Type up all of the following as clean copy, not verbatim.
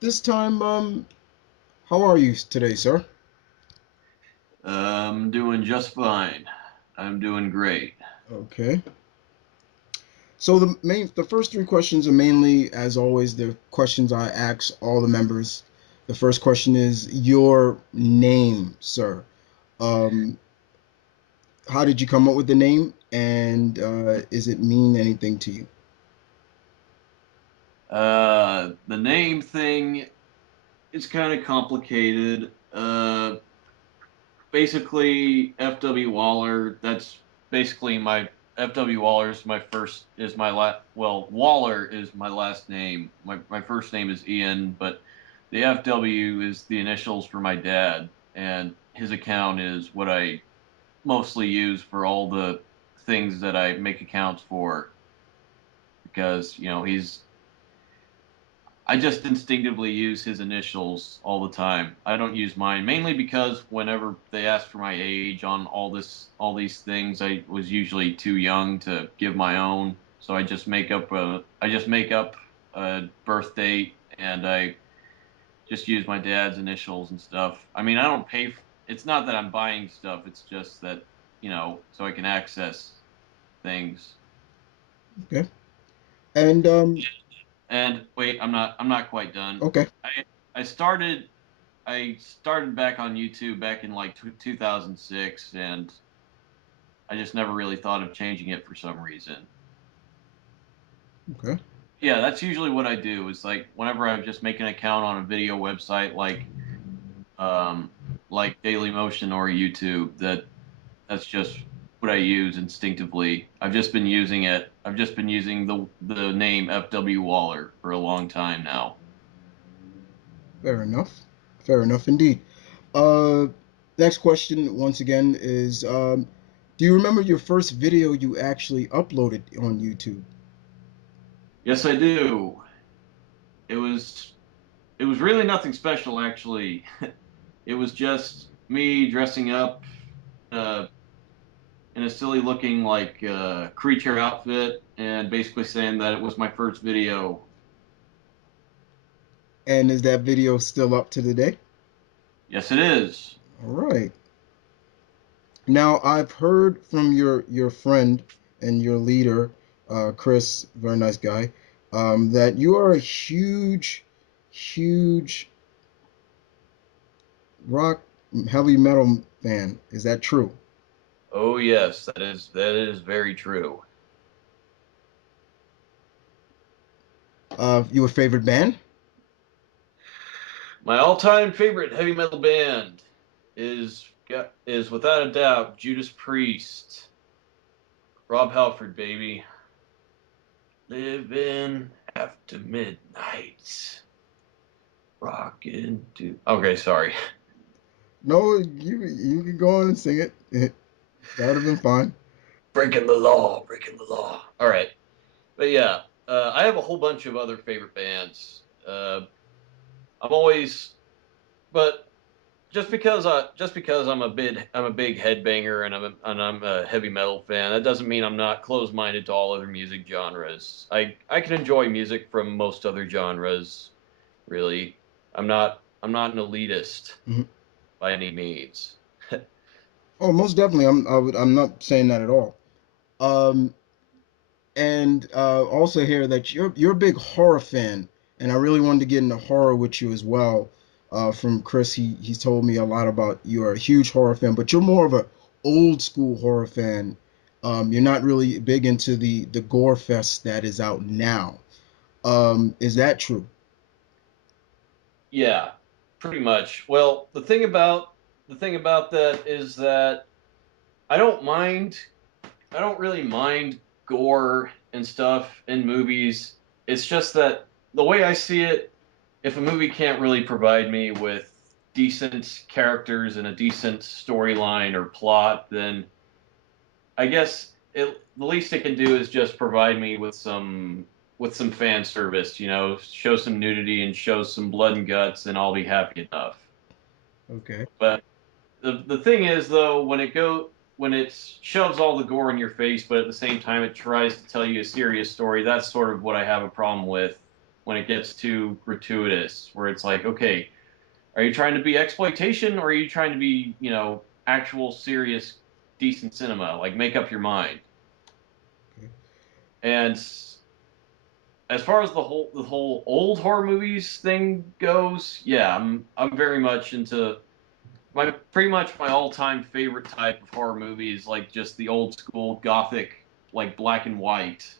this time, how are you today, sir? I'm doing just fine. I'm doing great. Okay. So the first three questions are mainly, as always, the questions I ask all the members. The first question is your name, sir. Um, how did you come up with the name, and is it mean anything to you? The name thing is kind of complicated. Basically, fwwaller. That's basically my fwwaller is my first is my last. Well, Waller is my last name. My first name is Ian, but the FW is the initials for my dad, and his account is what I mostly use for all the things that I make accounts for because I just instinctively use his initials all the time. I don't use mine mainly because whenever they ask for my age on all these things, I was usually too young to give my own. So I just make up a birth date and I just use my dad's initials and stuff. I mean, I don't pay it's not that I'm buying stuff, it's just that, so I can access things. Okay. And And wait, I'm not quite done. okay, I I started I started back on YouTube back in like 2006, and I just never really thought of changing it for some reason. okay. Yeah, that's usually what I do. Is like whenever I just make an account on a video website um like Dailymotion or YouTube, that's just what I use instinctively. I've just been using the name FW Waller for a long time now. Fair enough. Fair enough indeed. Uh, Next question once again is, do you remember your first video you actually uploaded on YouTube? Yes, I do. It was it was really nothing special actually. It was just me dressing up uh, in a silly looking creature outfit and basically saying that it was my first video. And is that video still up to the day? Yes, it is. All right. Now, I've heard from your friend and your leader, Chris, very nice guy, that you are a huge rock heavy metal fan. Is that true? Oh yes, that is very true. Your favorite band? My all-time favorite heavy metal band is without a doubt Judas Priest. Rob Halford, baby. Living after midnight. Rockin' to. Okay, sorry. No, you can go on and sing it. That would have been fine. Breaking the law, breaking the law. All right. But yeah, I have a whole bunch of other favorite bands. I'm always, but just because I'm a big headbanger and I'm a heavy metal fan, that doesn't mean I'm not closed minded to all other music genres. I can enjoy music from most other genres. Really, I'm not an elitist Mhm. by any means. Oh, most definitely. I'm not saying that at all. Um, and also hear that you're a big horror fan, and I really wanted to get into horror with you as well. From Chris, he's told me a lot about you're a huge horror fan, but you're more of a old school horror fan. You're not really big into the gore fest that is out now. Is that true? Yeah, pretty much. Well, the thing about that is that I don't mind I don't really mind gore and stuff in movies. It's just that the way I see it, if a movie can't really provide me with decent characters and a decent storyline or plot, then I guess the least it can do is just provide me with some fan service, show some nudity and show some blood and guts, and I'll be happy enough. Okay. But the thing is though, when it shoves all the gore in your face, but at the same time it tries to tell you a serious story, that's sort of what I have a problem with when it gets too gratuitous, where it's like, okay, are you trying to be exploitation or are you trying to be, actual serious decent cinema? Like make up your mind. Okay. And as far as the whole old horror movies thing goes, yeah, I'm very much into my pretty much my all-time favorite type of horror movies, like just the old school gothic, like black and white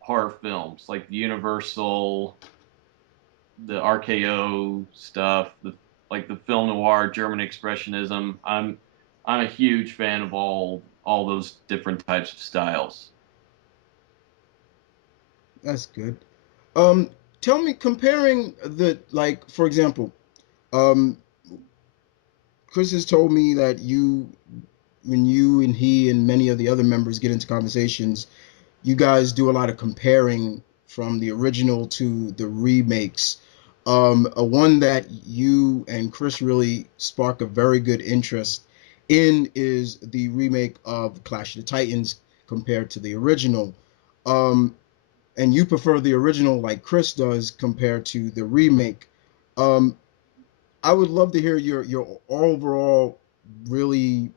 horror films, like the Universal, the RKO stuff, the film noir, German expressionism. I'm a huge fan of all those different types of styles. That's good. Um, Tell me, comparing the like, for example, um, Chris has told me that when you and he and many of the other members get into conversations, you guys do a lot of comparing from the original to the remakes. A one that you and Chris really spark a very good interest in is the remake of Clash of the Titans compared to the original. Um, and you prefer the original like Chris does compared to the remake. Um, I would love to hear your overall really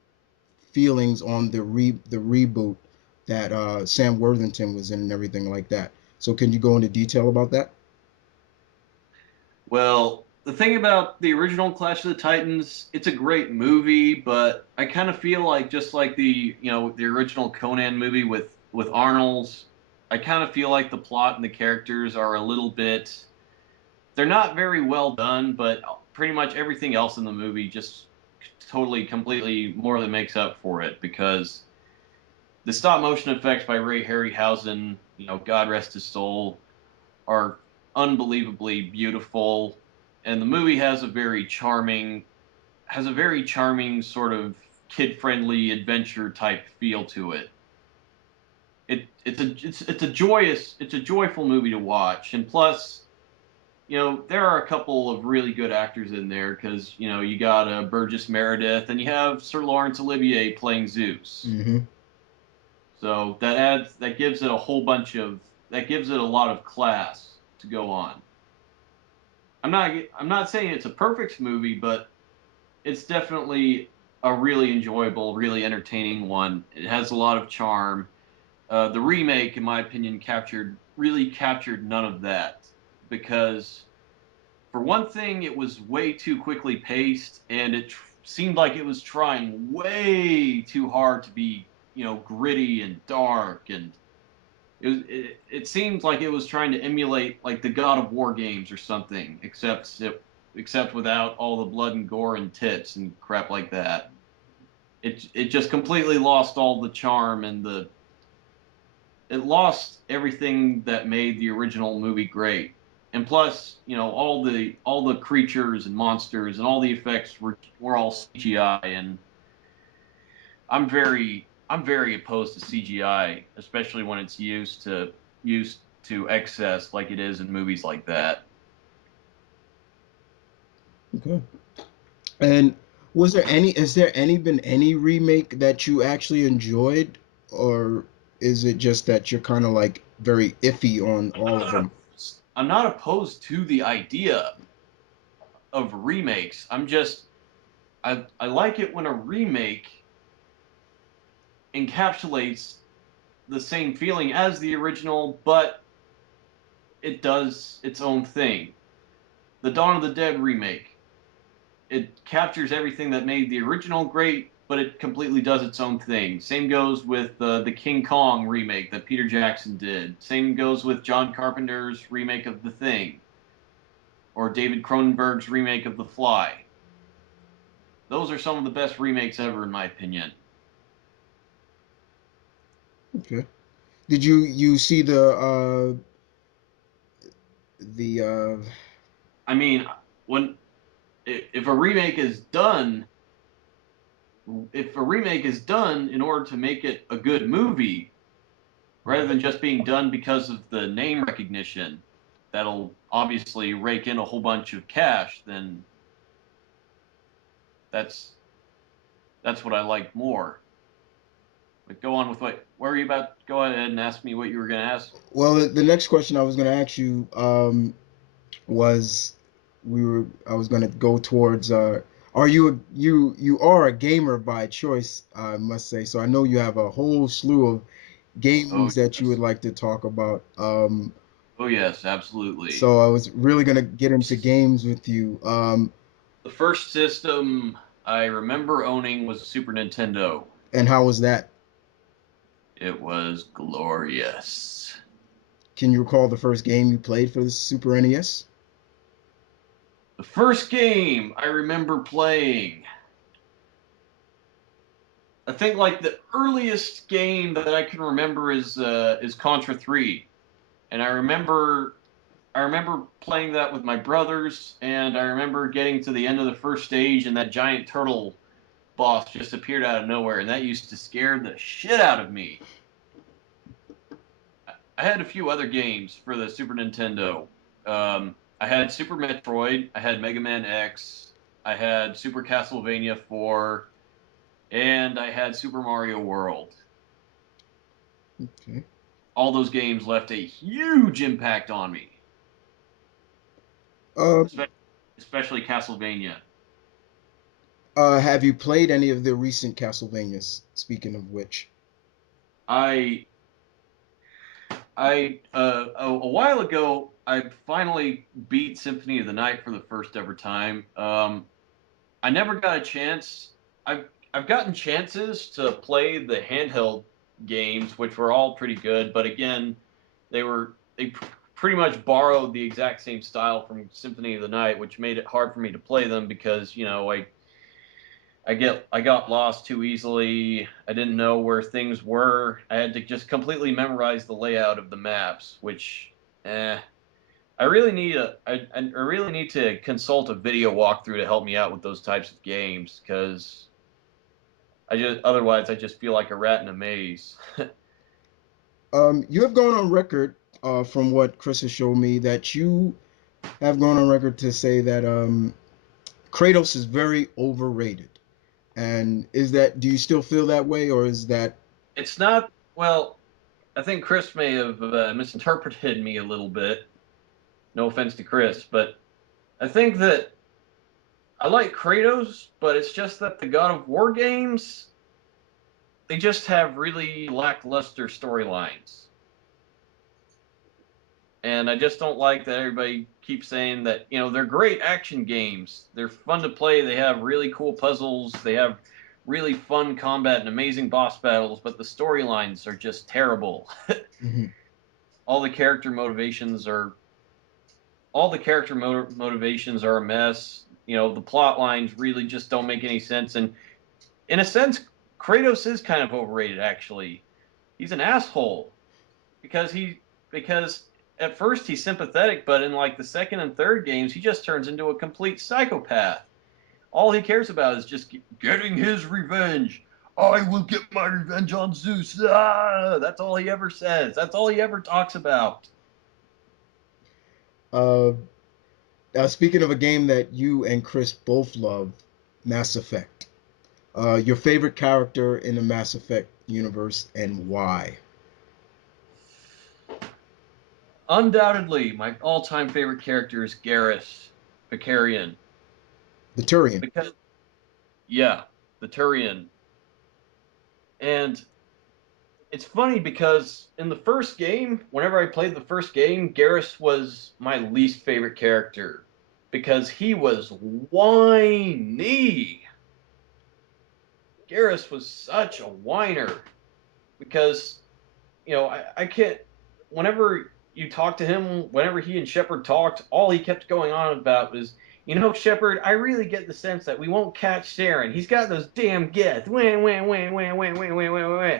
feelings on the reboot that Sam Worthington was in and everything like that. So can you go into detail about that? Well, the thing about the original Clash of the Titans, it's a great movie, but I kind of feel like just like the original Conan movie with Arnold's, I kind of feel like the plot and the characters are a little bit they're not very well done, but pretty much everything else in the movie just totally completely more than makes up for it because the stop motion effects by Ray Harryhausen, God rest his soul, are unbelievably beautiful, and the movie has a very charming sort of kid-friendly adventure type feel to it. It's a joyful movie to watch, and plus, there are a couple of really good actors in there because you got Burgess Meredith and you have Sir Laurence Olivier playing Zeus. Mm-hmm. So that gives it that gives it a lot of class to go on. I'm not saying it's a perfect movie, but it's definitely a really enjoyable, really entertaining one. It has a lot of charm. The remake, in my opinion, really captured none of that because, for one thing, it was way too quickly paced, and it seemed like it was trying way too hard to be, gritty and dark, and it seemed like it was trying to emulate like the God of War games or something, except without all the blood and gore and tits and crap like that. It just completely lost all the charm and the it lost everything that made the original movie great. And plus, all the creatures and monsters and all the effects were all CGI, and I'm very opposed to CGI, especially when it's used to excess like it is in movies like that. Okay. And is there any been any remake that you actually enjoyed, or is it just that you're kind of like very iffy on all of them? I'm not opposed to the idea of remakes. I like it when a remake encapsulates the same feeling as the original, but it does its own thing. The Dawn of the Dead remake, it captures everything that made the original great, but it completely does its own thing. Same goes with the King Kong remake that Peter Jackson did. Same goes with John Carpenter's remake of The Thing, or David Cronenberg's remake of The Fly. Those are some of the best remakes ever, in my opinion. Okay. Did you see the I mean, when if a remake is done, if a remake is done in order to make it a good movie, rather than just being done because of the name recognition, that'll obviously rake in a whole bunch of cash, then that's that's what I like more. But go on with what were you about? Go ahead and ask me what you were going to ask. Well, the next question I was going to ask you was I was going to go towards are you are a gamer by choice, I must say. So I know you have a whole slew of Oh games that you would yes, like to talk about. oh yes, absolutely. So I was really going to get into games with you. The first system I remember owning was a Super Nintendo. And how was that? It was glorious. Can you recall the first game you played for the Super NES? The first game I remember playing, I think like the earliest game that I can remember is Contra 3. And I remember playing that with my brothers, and I remember getting to the end of the first stage, and that giant turtle boss just appeared out of nowhere, and that used to scare the shit out of me. I had a few other games for the Super Nintendo. I had Super Metroid, I had Mega Man X, I had Super Castlevania 4, and I had Super Mario World. Okay. All those games left a huge impact on me, Uh, especially, especially Castlevania. have you played any of the recent Castlevanias? Speaking of which, I a while ago I finally beat Symphony of the Night for the first ever time. I never got a chance. I've gotten chances to play the handheld games, which were all pretty good, but again, they pretty much borrowed the exact same style from Symphony of the Night, which made it hard for me to play them because I got lost too easily. I didn't know where things were. I had to just completely memorize the layout of the maps, which eh, I really need to consult a video walkthrough to help me out with those types of games because I just feel like a rat in a maze. you have gone on record, from what Chris has shown me, that you have gone on record to say that Kratos is very overrated. And is that, do you still feel that way, or is that? It's not well. I think Chris may have misinterpreted me a little bit. No offense to Chris, but I think that I like Kratos, but it's just that the God of War games they just have really lackluster storylines. And I just don't like that everybody keeps saying that, they're great action games. They're fun to play. They have really cool puzzles. They have really fun combat and amazing boss battles, but the storylines are just terrible. Mhm. all the character motivations are all the character motivations are a mess. The plot lines really just don't make any sense, and in a sense Kratos is kind of overrated actually. He's an asshole because because at first he's sympathetic, but in like the second and third games, he just turns into a complete psychopath. All he cares about is just getting his revenge. I will get my revenge on Zeus. Ah! That's all he ever says. That's all he ever talks about. uh, Speaking of a game that you and Chris both love, Mass Effect. Your favorite character in the Mass Effect universe and why? Undoubtedly, my all-time favorite character is Garrus Vicarian The Turian. because yeah, the Turian. And it's funny because in the first game, whenever I played the first game, Garrus was my least favorite character because he was whiny. Garrus was such a whiner because, I can't, whenever you talk to him, whenever he and Shepard talked, all he kept going on about was, Shepard, I really get the sense that we won't catch Saren. He's got those damn gets. Wah, wah, wah, wah, wah, wah, wah, wah, wah.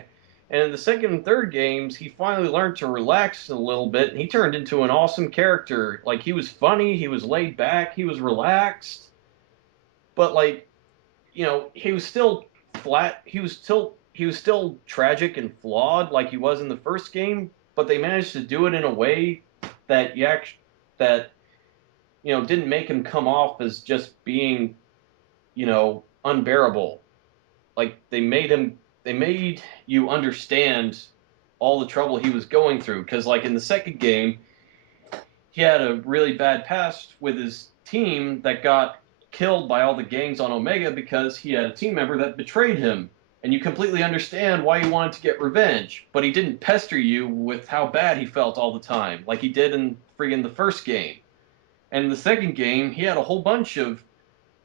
And in the second and third games, he finally learned to relax a little bit, and he turned into an awesome character. Like, he was funny, he was laid back, he was relaxed, but, like, he was still flat. He was still tragic and flawed, like he was in the first game. But they managed to do it in a way that that didn't make him come off as just being unbearable. Like they made you understand all the trouble he was going through. Because like in the second game, he had a really bad past with his team that got killed by all the gangs on Omega because he had a team member that betrayed him. And you completely understand why he wanted to get revenge, but he didn't pester you with how bad he felt all the time, like he did in friggin' the first game. And in the second game, he had a whole bunch of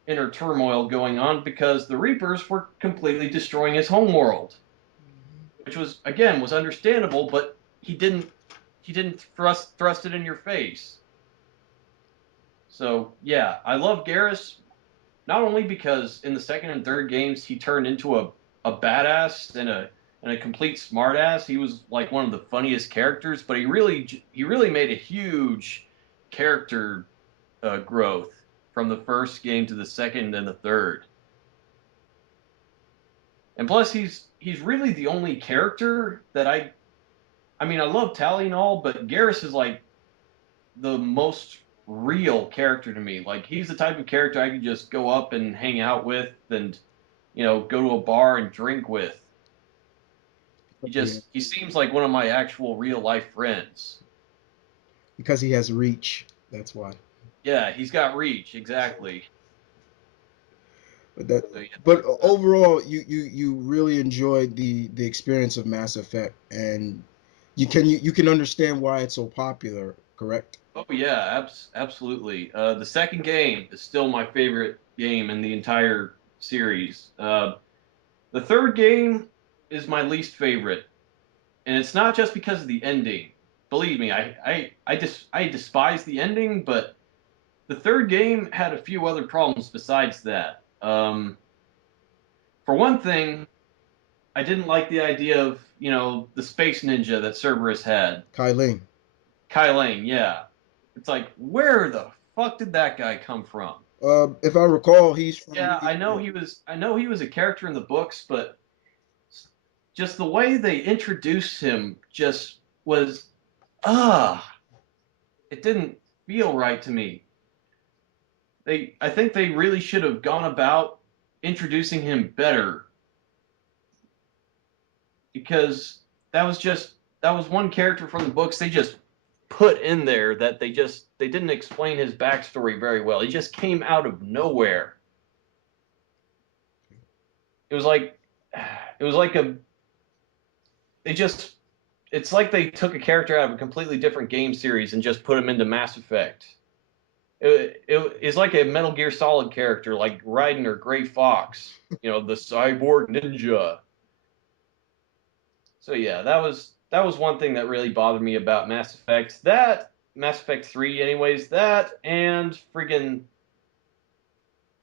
inner turmoil going on because the Reapers were completely destroying his homeworld, which was again was understandable, but he didn't thrust it in your face. So yeah, I love Garrus not only because in the second and third games he turned into a badass and a complete smartass. He was like one of the funniest characters, but he really made a huge character growth from the first game to the second and the third. And plus, he's really the only character that I mean, I love Tally and all, but Garrus is like the most real character to me. Like he's the type of character I could just go up and hang out with and go to a bar and drink with. Yeah, He seems like one of my actual real life friends. because he has reach. That's why. Yeah, he's got reach, exactly. But that, So, yeah, but overall, you really enjoyed the experience of Mass Effect, and you can understand why it's so popular, correct? oh yeah, absolutely. The second game is still my favorite game in the entire series. The third game is my least favorite, and it's not just because of the ending. Believe me, I despise the ending, but the third game had a few other problems besides that. For one thing, I didn't like the idea of the space ninja that Cerberus had, Kai Ling. Kai Lane. Yeah, it's like where the fuck did that guy come from? If I recall, he's from Yeah, the. I know he was a character in the books, but just the way they introduced him just was ah, it didn't feel right to me. I think they really should have gone about introducing him better because that was one character from the books they just put in there that they didn't explain his backstory very well. He just came out of nowhere. It was like it was like a they just it's like they took a character out of a completely different game series and just put him into Mass Effect. It's like a Metal Gear Solid character like Raiden or Gray Fox, the cyborg ninja. So yeah, that was one thing that really bothered me about Mass Effect. That Mass Effect 3 anyways, that and friggin'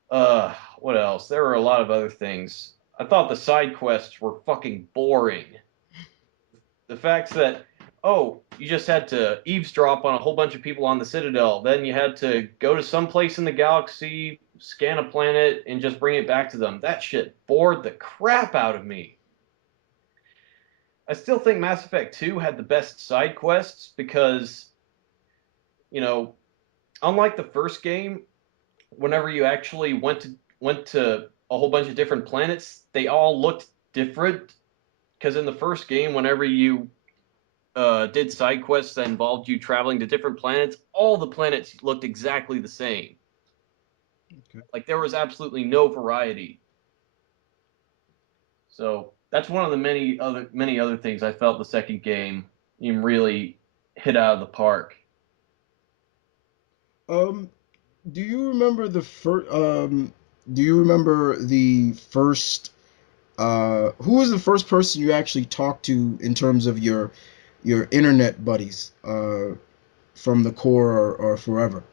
what else? There were a lot of other things. I thought the side quests were fucking boring. The fact that you just had to eavesdrop on a whole bunch of people on the Citadel, then you had to go to some place in the galaxy, scan a planet, and just bring it back to them. That shit bored the crap out of me. I still think Mass Effect 2 had the best side quests because, you know, unlike the first game, whenever you actually went to a whole bunch of different planets, they all looked different. Because in the first game, whenever you did side quests that involved you traveling to different planets, all the planets looked exactly the same. Okay. Like there was absolutely no variety. So that's one of the many other things I felt the second game really hit out of the park. Um, do you remember the first? Do you remember the first? Who was the first person you actually talked to in terms of your internet buddies? From the core or forever.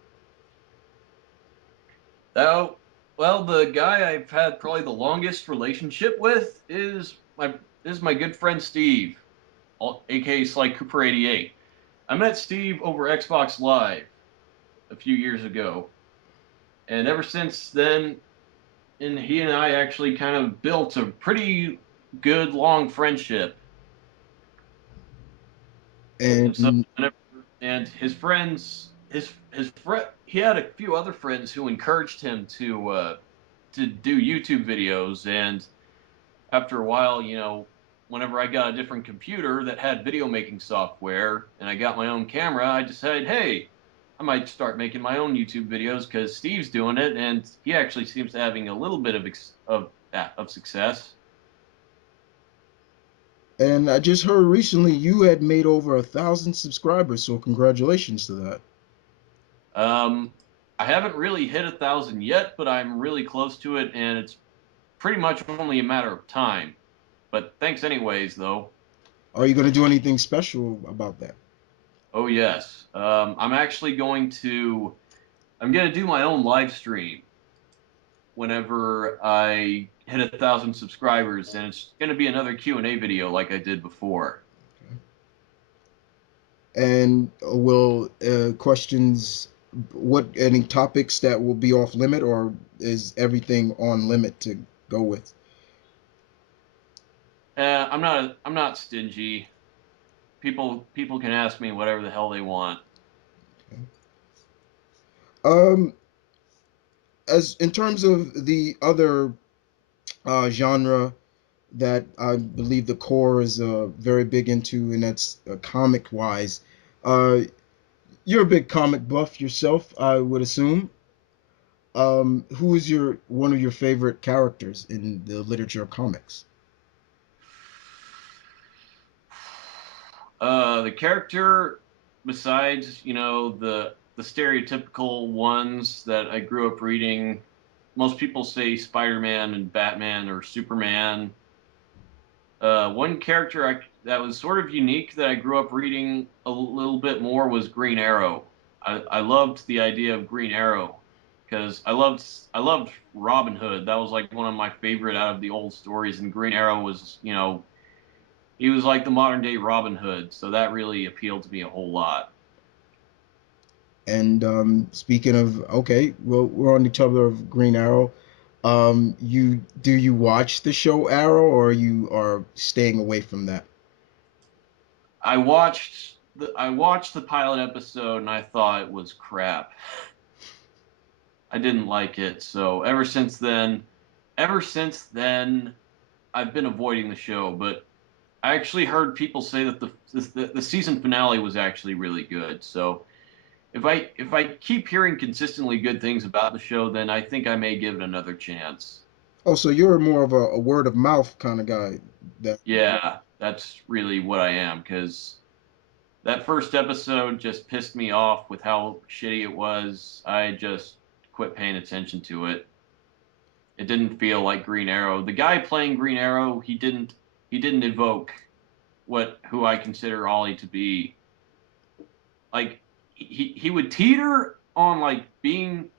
Oh, well, the guy I've had probably the longest relationship with is my good friend Steve, aka Sly Cooper 88. I met Steve over Xbox Live a few years ago, and ever since then, and he and I actually kind of built a pretty good long friendship. And so, And and his friends, his friend, he had a few other friends who encouraged him to do YouTube videos, and after a while, whenever I got a different computer that had video making software and I got my own camera, I decided, hey, I might start making my own YouTube videos because Steve's doing it and he actually seems to having a little bit of success. And I just heard recently you had made over 1,000 subscribers, so congratulations to that. Um, I haven't really hit 1,000 yet, but I'm really close to it, and it's pretty much only a matter of time. But thanks anyways, though. Are you going to do anything special about that? Oh yes, I'm gonna do my own live stream whenever I hit 1,000 subscribers, and it's gonna be another Q&A video like I did before. And will questions, what, any topics that will be off limit, or is everything on limit to go with? I'm not stingy. People can ask me whatever the hell they want. Um, as in terms of the other genre that I believe the core is very big into, and that's comic wise. Uh, you're a big comic buff yourself, I would assume. Who is your one of your favorite characters in the literature of comics? The character, besides the stereotypical ones that I grew up reading, most people say Spider-Man and Batman or Superman. One character that was sort of unique that I grew up reading a little bit more was Green Arrow. I loved the idea of Green Arrow because I loved Robin Hood. That was like one of my favorite out of the old stories, and Green Arrow was he was like the modern day Robin Hood, so that really appealed to me a whole lot. And speaking of, okay, well, we're on the topic of Green Arrow. You do you watch the show Arrow, or you are staying away from that? I watched the pilot episode and I thought it was crap. I didn't like it. So ever since then, I've been avoiding the show. But I actually heard people say that the season finale was actually really good. So if I keep hearing consistently good things about the show, then I think I may give it another chance. Oh, so you're more of a word of mouth kind of guy. That Yeah, that's really what I am because that first episode just pissed me off with how shitty it was. I just quit paying attention to it. It didn't feel like Green Arrow. The guy playing Green Arrow, he didn't evoke what who I consider Ollie to be. Like he would teeter on like being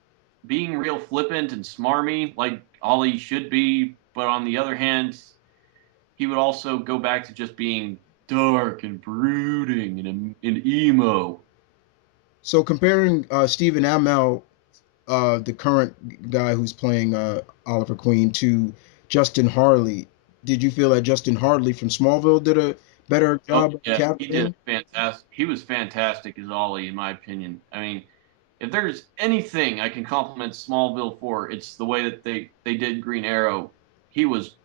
real flippant and smarmy like Ollie should be, but on the other hand, he would also go back to just being dark and brooding and emo. so comparing Stephen Amell, the current guy who's playing Oliver Queen, to Justin Harley, did you feel that Justin Harley from Smallville did a better Oh job of yeah, he capturing did him? fantastic. He was fantastic as Ollie, in my opinion. I mean, if there's anything I can compliment Smallville for, it's the way that they did Green Arrow. He was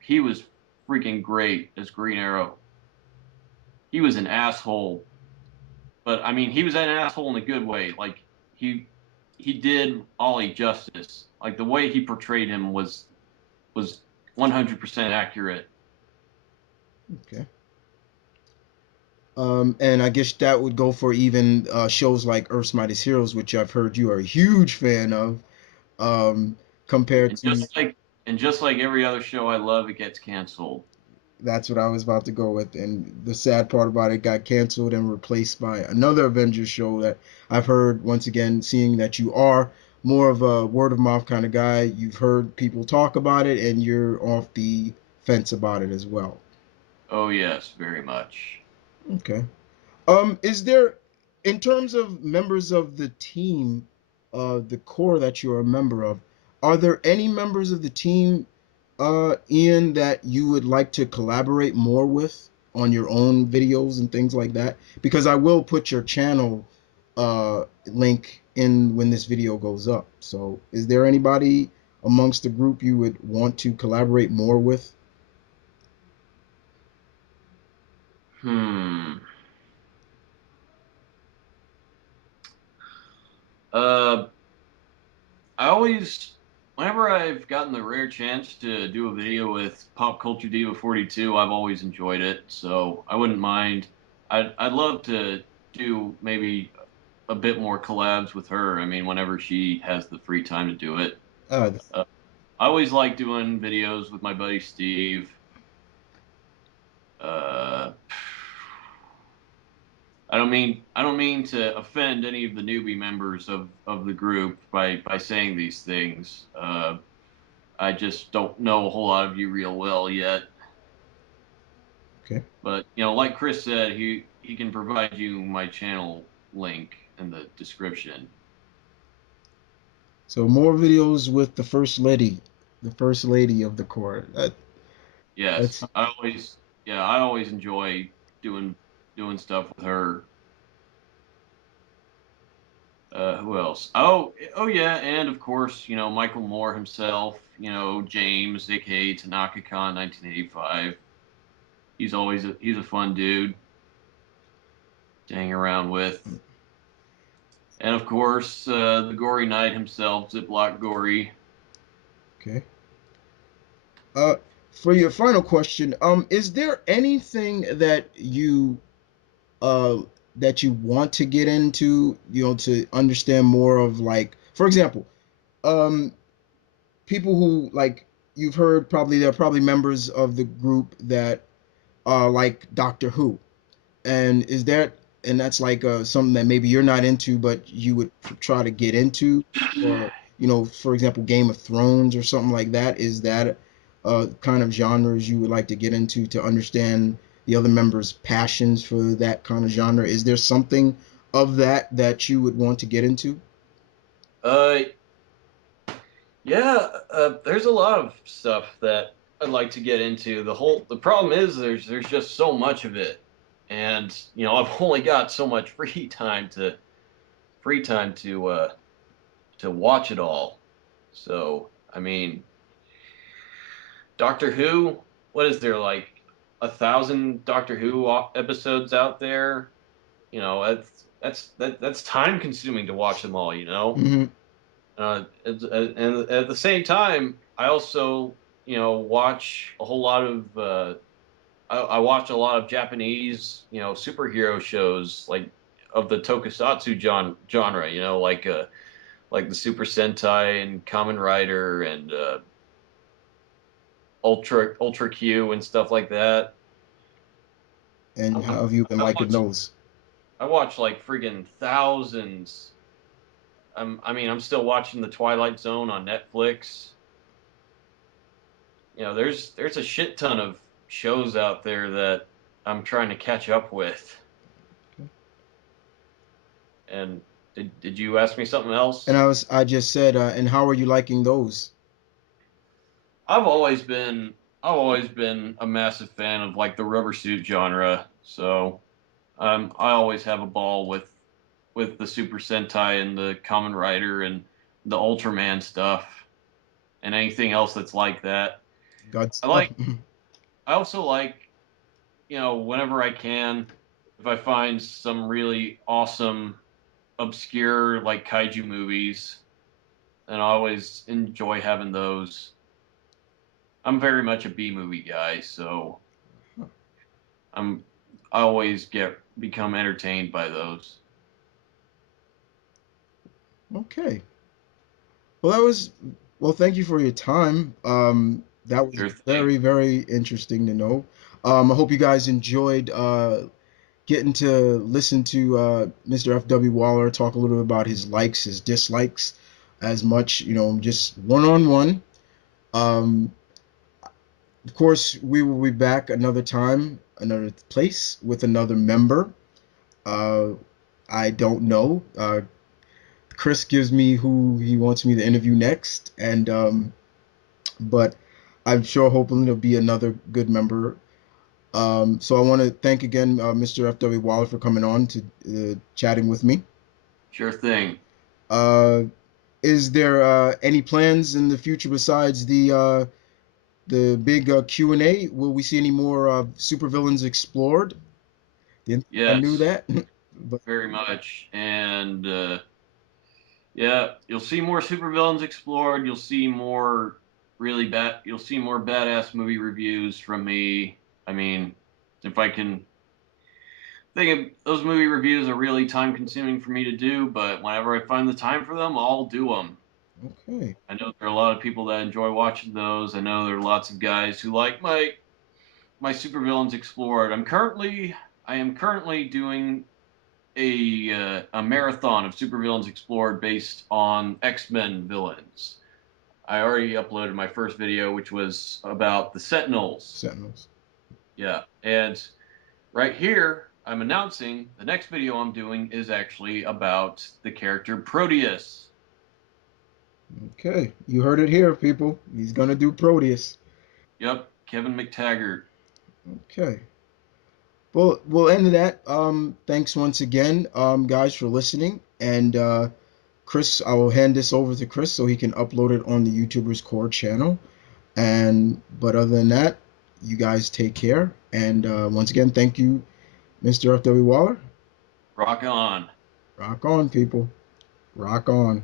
he was freaking great as Green Arrow. He was an asshole, but I mean, he was an asshole in a good way. Like he he did Ollie justice. Like the way he portrayed him was 100% accurate. Okay. And I guess that would go for even shows like Earth's Mightiest Heroes, which I've heard you are a huge fan of. Um, compared And to, just like every other show I love, it gets canceled. that's what I was about to go with. And the sad part about it got canceled and replaced by another Avengers show that I've heard, once again, seeing that you are more of a word of mouth kind of guy. You've heard people talk about it and you're off the fence about it as well. Oh yes, very much. Okay. Is there, in terms of members of the team, the core that you're a member of, are there any members of the team, Ian, that you would like to collaborate more with on your own videos and things like that? Because I will put your channel link in when this video goes up. So, is there anybody amongst the group you would want to collaborate more with? Hmm. Uh, I always, whenever I've gotten the rare chance to do a video with Pop Culture Diva 42, I've always enjoyed it. So I wouldn't mind. I'd love to do maybe a bit more collabs with her. I mean, whenever she has the free time to do it. Uh, Uh, I always like doing videos with my buddy Steve. Uh, I don't mean to offend any of the newbie members of the group by saying these things. I just don't know a whole lot of you real well yet. okay. But like Chris said, he can provide you my channel link in the description. So more videos with the first lady of the court. Yes, That's I always enjoy doing doing stuff with her. Who else? Oh yeah, and of course, Michael Moore himself. James, aka TanakaCon 1985. He's a fun dude to hang around with. And of course, the Gory Knight himself, Ziploc Gory. okay. Uh, for your final question, is there anything uh that you want to get into, to understand more of, like, for example, um, people who, like, you've heard, probably they're probably members of the group that like Doctor Who. And that's like something that maybe you're not into, but you would try to get into, or for example, Game of Thrones or something like that. Is that kind of genres you would like to get into to understand the other members' passions for that kind of genre? Is there something of that you would want to get into? Uh, yeah, there's a lot of stuff that I'd like to get into. The problem is there's just so much of it, and I've only got so much free time to watch it all. So I mean, Doctor Who, what is there, like 1,000 Doctor Who episodes out there? That's time consuming to watch them all. Hmm. And at the same time, I also watch a whole lot of I watch a lot of Japanese superhero shows, like of the tokusatsu genre. Like the Super Sentai and Kamen Rider and Ultra Q and stuff like that. And how have you been I liking watch those? I watch like friggin' thousands. I'm still watching the Twilight Zone on Netflix. There's a shit ton of shows out there that I'm trying to catch up with. And did you ask me something And else? I just said, and how are you liking those? I've always been I've always been a massive fan of like the rubber suit genre. So I always have a ball with the Super Sentai and the Kamen Rider and the Ultraman stuff and anything else that's like that. Good I stuff. like I also like, whenever I can, if I find some really awesome obscure like kaiju movies, and I always enjoy having those. I'm very much a B movie guy, so I'm I always get become entertained by those. Okay. Well, thank you for your time. That was Sure thing. very, very interesting to know. I hope you guys enjoyed getting to listen to Mr. F.W. Waller talk a little bit about his likes, his dislikes, as much, just one on one. Um, of course, we will be back another time, another place with another member. Uh, I don't know. Chris gives me who he wants me to interview next, and but I'm sure hopefully there'll be another good member. So I want to thank again Mr. F.W. Waller for coming on to chatting with me. Sure thing. Uh, is there any plans in the future besides the big Q&A? Will we see any more supervillains explored? Didn't think I knew Yes, that, but very much. And yeah, you'll see more supervillains explored. You'll see more really bad. You'll see more badass movie reviews from me. I mean, if I can think of those movie reviews are really time consuming for me to do, but whenever I find the time for them, I'll do them. okay. I know there are a lot of people that enjoy watching those. I know there are lots of guys who like my supervillains explored. I am currently doing a marathon of supervillains explored based on X-Men villains. I already uploaded my first video, which was about the Sentinels. Sentinels. Yeah, and right here, I'm announcing the next video I'm doing is actually about the character Proteus. Okay, you heard it here, people. He's gonna do Proteus. Yep, Kevin McTaggart. Okay. Well, we'll end that. Thanks once again, guys, for listening. And Chris, I will hand this over to Chris so he can upload it on the YouTubers Core channel. And but other than that, you guys take care. And once again, thank you, Mr. FW Waller. Rock on. Rock on, people. Rock on.